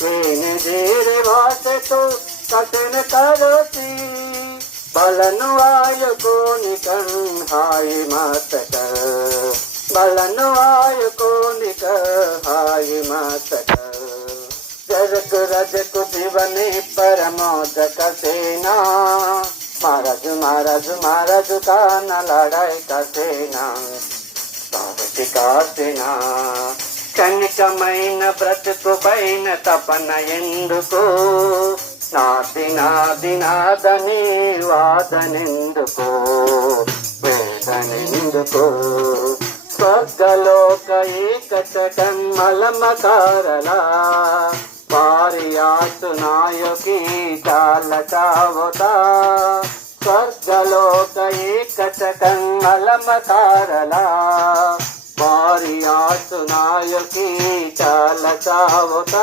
वेने धीरे वासे तो कठिन करोसी बलन वायु को निकन हाय मत कर बलन वायु को निकन हाय मत कर जरक रजक जीवने परमोदक सेना महाराजु महाराजु महाराजु का न लड़ाई का सेना पार्वती का सेना కనికమైన బ్రతుకు పైన తపన ఎందుకు నాది నాది నాదని వాదనెందుకు వేదనెందుకు స్వర్గలోక ఏకటకం మలమకారలా పారియాసు నాయకి చాల చావతా స్వర్గలోక ఏకటకం మలమకారలా వారి ఆసు నాయకి చాల చావతా